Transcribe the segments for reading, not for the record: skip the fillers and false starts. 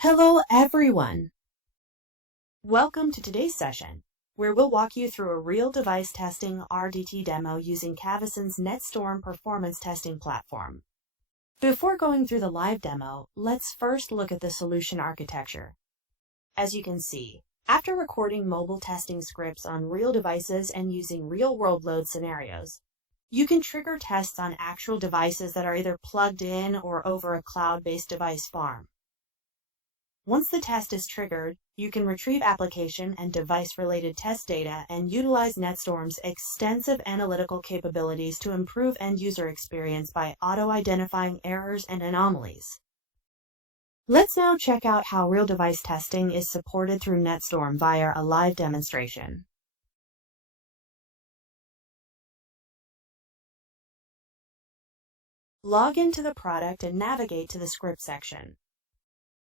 Hello everyone! Welcome to today's session, where we'll walk you through a real device testing RDT demo using Cavisson's NetStorm performance testing platform. Before going through the live demo, let's first look at the solution architecture. As you can see, after recording mobile testing scripts on real devices and using real-world load scenarios, you can trigger tests on actual devices that are either plugged in or over a cloud-based device farm. Once the test is triggered, you can retrieve application and device-related test data and utilize NetStorm's extensive analytical capabilities to improve end-user experience by auto-identifying errors and anomalies. Let's now check out how real device testing is supported through NetStorm via a live demonstration. Log into the product and navigate to the script section.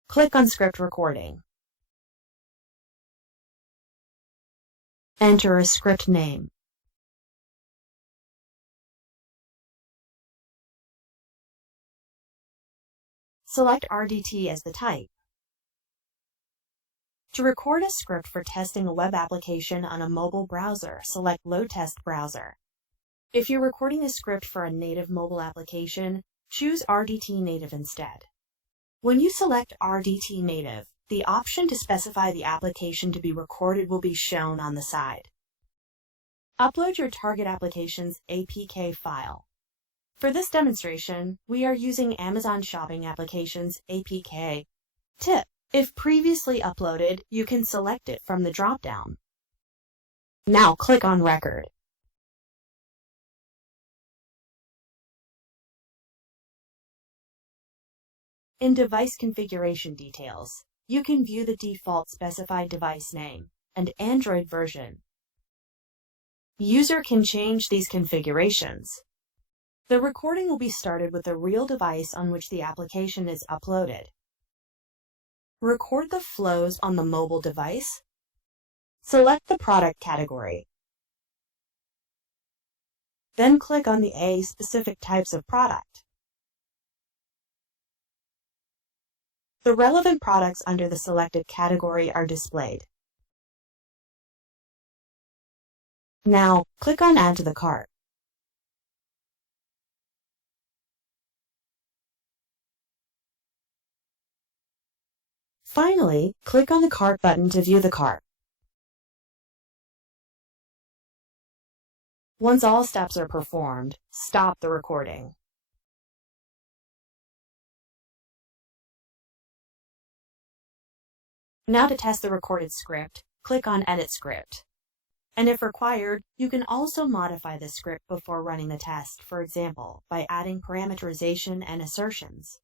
Click on Script Recording. Enter a script name. Select RDT as the type. To record a script for testing a web application on a mobile browser, select Load Test Browser. If you're recording a script for a native mobile application, choose RDT Native instead. When you select RDT Native, the option to specify the application to be recorded will be shown on the side. Upload your target application's APK file. For this demonstration, we are using Amazon Shopping Applications APK. Tip: if previously uploaded, you can select it from the drop-down. Now click on Record. In Device Configuration Details, you can view the default specified device name and Android version. User can change these configurations. The recording will be started with the real device on which the application is uploaded. Record the flows on the mobile device. Select the product category. Then click on the specific types of product. The relevant products under the selected category are displayed. Now, click on Add to the cart. Finally, click on the Cart button to view the cart. Once all steps are performed, stop the recording. Now to test the recorded script, click on Edit Script. And if required, you can also modify the script before running the test, for example, by adding parameterization and assertions.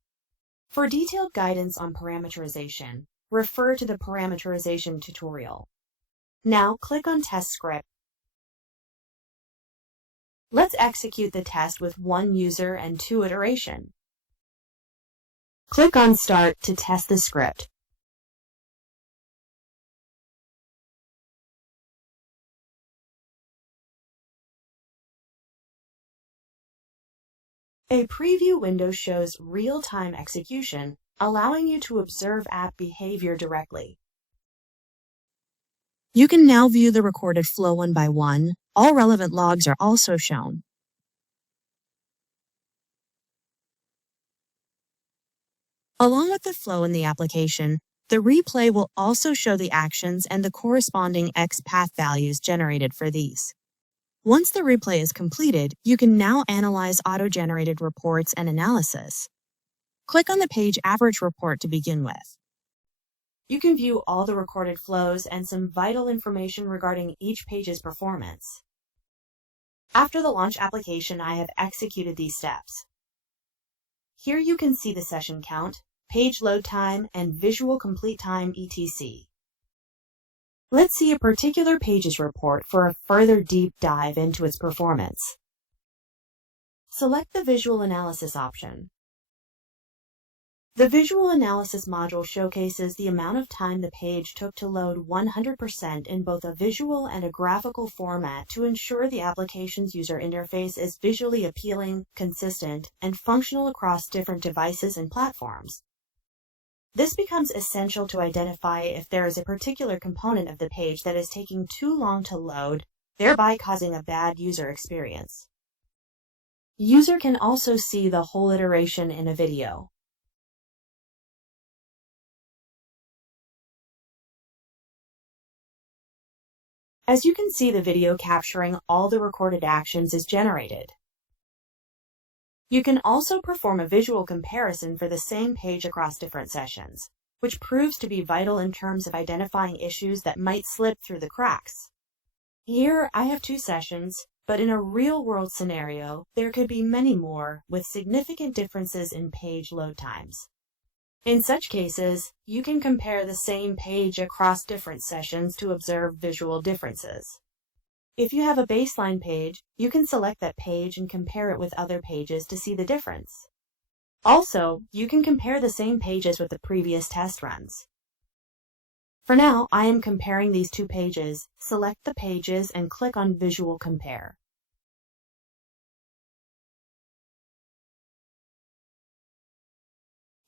For detailed guidance on parameterization, refer to the parameterization tutorial. Now click on Test Script. Let's execute the test with 1 user and 2 iteration. Click on Start to test the script. A preview window shows real-time execution, allowing you to observe app behavior directly. You can now view the recorded flow one by one. All relevant logs are also shown. Along with the flow in the application, the replay will also show the actions and the corresponding XPath values generated for these. Once the replay is completed, you can now analyze auto-generated reports and analysis. Click on the page average report to begin with. You can view all the recorded flows and some vital information regarding each page's performance. After the launch application, I have executed these steps. Here you can see the session count, page load time, and visual complete time etc. Let's see a particular page's report for a further deep dive into its performance. Select the Visual Analysis option. The Visual Analysis module showcases the amount of time the page took to load 100% in both a visual and a graphical format to ensure the application's user interface is visually appealing, consistent, and functional across different devices and platforms. This becomes essential to identify if there is a particular component of the page that is taking too long to load, thereby causing a bad user experience. User can also see the whole iteration in a video. As you can see, the video capturing all the recorded actions is generated. You can also perform a visual comparison for the same page across different sessions, which proves to be vital in terms of identifying issues that might slip through the cracks. Here, I have 2 sessions, but in a real-world scenario, there could be many more with significant differences in page load times. In such cases, you can compare the same page across different sessions to observe visual differences. If you have a baseline page, you can select that page and compare it with other pages to see the difference. Also, you can compare the same pages with the previous test runs. For now, I am comparing these 2 pages. Select the pages and click on Visual Compare.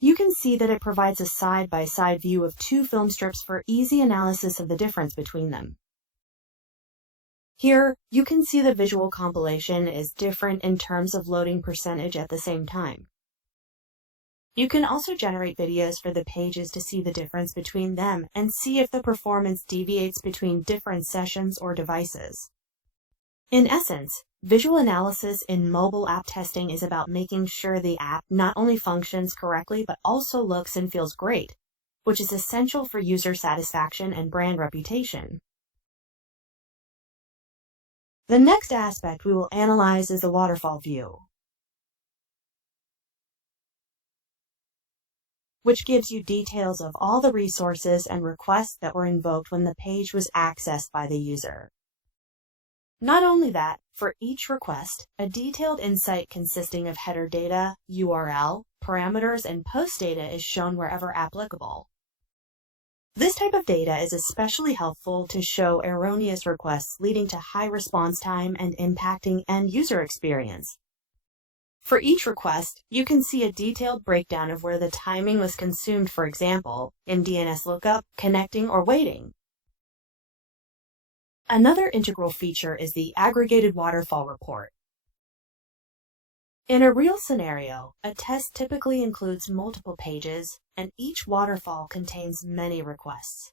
You can see that it provides a side-by-side view of 2 film strips for easy analysis of the difference between them. Here, you can see the visual compilation is different in terms of loading percentage at the same time. You can also generate videos for the pages to see the difference between them and see if the performance deviates between different sessions or devices. In essence, visual analysis in mobile app testing is about making sure the app not only functions correctly but also looks and feels great, which is essential for user satisfaction and brand reputation. The next aspect we will analyze is the waterfall view, which gives you details of all the resources and requests that were invoked when the page was accessed by the user. Not only that, for each request, a detailed insight consisting of header data, URL, parameters, and post data is shown wherever applicable. This type of data is especially helpful to show erroneous requests leading to high response time and impacting end-user experience. For each request, you can see a detailed breakdown of where the timing was consumed, for example, in DNS lookup, connecting, or waiting. Another integral feature is the aggregated waterfall report. In a real scenario, a test typically includes multiple pages, and each waterfall contains many requests.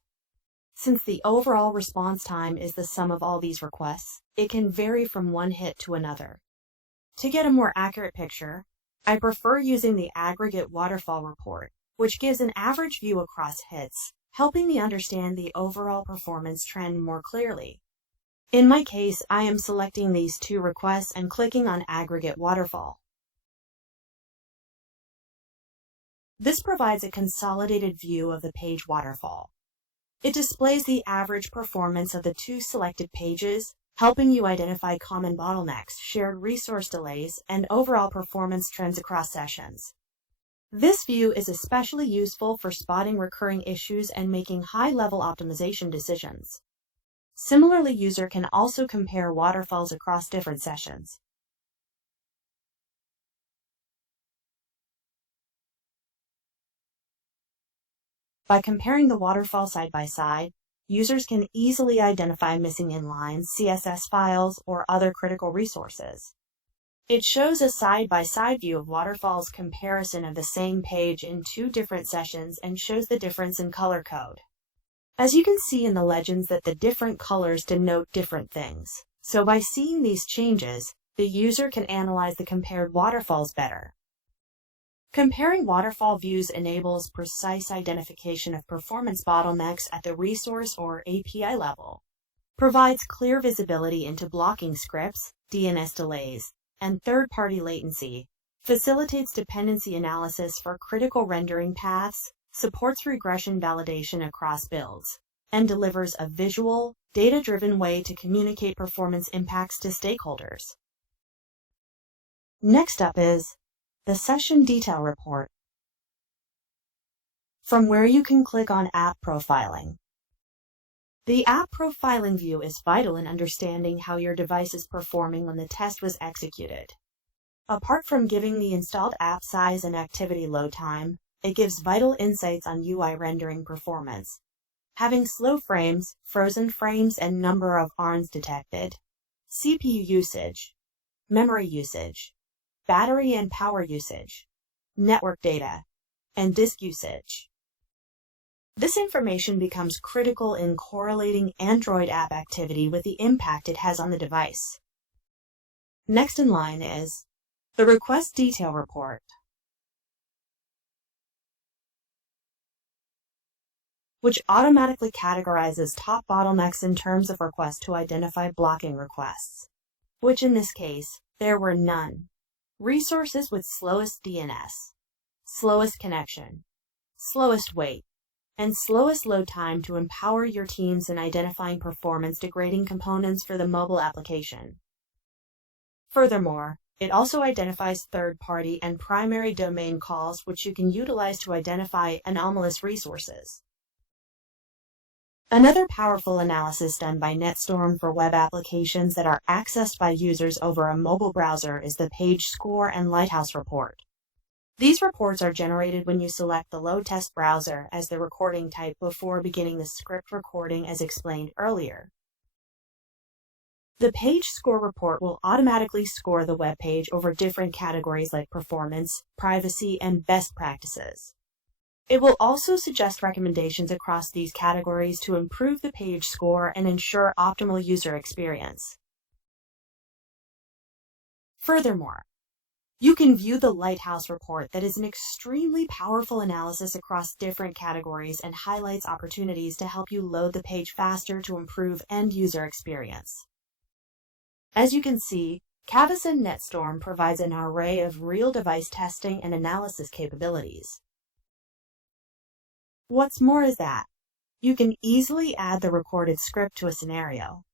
Since the overall response time is the sum of all these requests, it can vary from one hit to another. To get a more accurate picture, I prefer using the aggregate waterfall report, which gives an average view across hits, helping me understand the overall performance trend more clearly. In my case, I am selecting these 2 requests and clicking on Aggregate Waterfall. This provides a consolidated view of the page waterfall. It displays the average performance of the 2 selected pages, helping you identify common bottlenecks, shared resource delays, and overall performance trends across sessions. This view is especially useful for spotting recurring issues and making high-level optimization decisions. Similarly, user can also compare waterfalls across different sessions. By comparing the waterfall side by side, users can easily identify missing inlines, CSS files, or other critical resources. It shows a side-by-side view of waterfall's comparison of the same page in 2 different sessions and shows the difference in color code. As you can see in the legends that the different colors denote different things. So by seeing these changes, the user can analyze the compared waterfalls better. Comparing waterfall views enables precise identification of performance bottlenecks at the resource or API level, provides clear visibility into blocking scripts, DNS delays, and third-party latency, facilitates dependency analysis for critical rendering paths, supports regression validation across builds, and delivers a visual, data-driven way to communicate performance impacts to stakeholders. Next up is the Session Detail Report, from where you can click on App Profiling. The App Profiling view is vital in understanding how your device is performing when the test was executed. Apart from giving the installed app size and activity load time, It gives vital insights on UI rendering performance, having slow frames, frozen frames, and number of ARNs detected, CPU usage, memory usage, battery and power usage, network data, and disk usage. This information becomes critical in correlating Android app activity with the impact it has on the device. Next in line is the Request Detail Report, which automatically categorizes top bottlenecks in terms of requests to identify blocking requests, which in this case, there were none. Resources with slowest DNS, slowest connection, slowest wait, and slowest load time to empower your teams in identifying performance-degrading components for the mobile application. Furthermore, it also identifies third-party and primary domain calls, which you can utilize to identify anomalous resources. Another powerful analysis done by NetStorm for web applications that are accessed by users over a mobile browser is the Page Score and Lighthouse Report. These reports are generated when you select the load test browser as the recording type before beginning the script recording as explained earlier. The Page Score report will automatically score the web page over different categories like performance, privacy, and best practices. It will also suggest recommendations across these categories to improve the page score and ensure optimal user experience. Furthermore, you can view the Lighthouse report that is an extremely powerful analysis across different categories and highlights opportunities to help you load the page faster to improve end-user experience. As you can see, Cavisson NetStorm provides an array of real device testing and analysis capabilities. What's more is that you can easily add the recorded script to a scenario.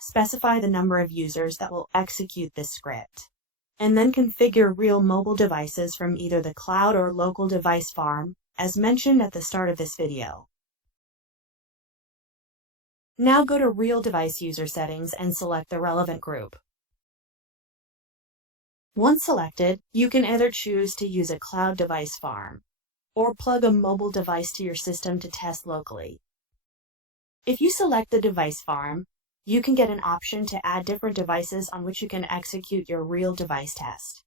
Specify the number of users that will execute this script, and then configure real mobile devices from either the cloud or local device farm, as mentioned at the start of this video. Now go to Real Device User Settings and select the relevant group. Once selected, you can either choose to use a cloud device farm or plug a mobile device to your system to test locally. If you select the device farm, you can get an option to add different devices on which you can execute your real device test.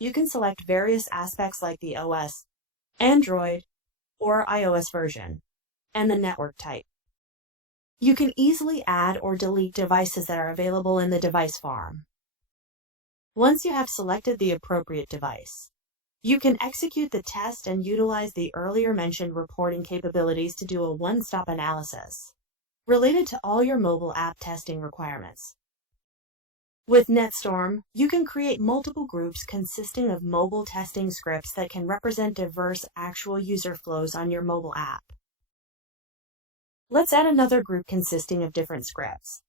You can select various aspects like the OS, Android, or iOS version, and the network type. You can easily add or delete devices that are available in the device farm. Once you have selected the appropriate device, you can execute the test and utilize the earlier mentioned reporting capabilities to do a one-stop analysis related to all your mobile app testing requirements. With NetStorm, you can create multiple groups consisting of mobile testing scripts that can represent diverse actual user flows on your mobile app. Let's add another group consisting of different scripts.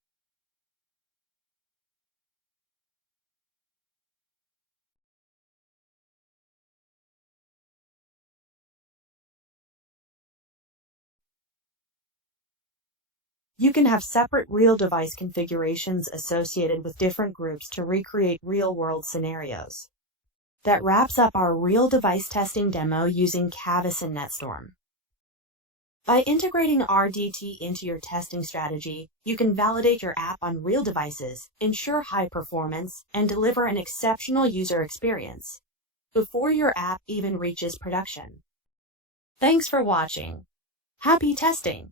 You can have separate real device configurations associated with different groups to recreate real-world scenarios. That wraps up our real device testing demo using Cavisson NetStorm. By integrating RDT into your testing strategy, you can validate your app on real devices, ensure high performance, and deliver an exceptional user experience before your app even reaches production. Thanks for watching. Happy testing!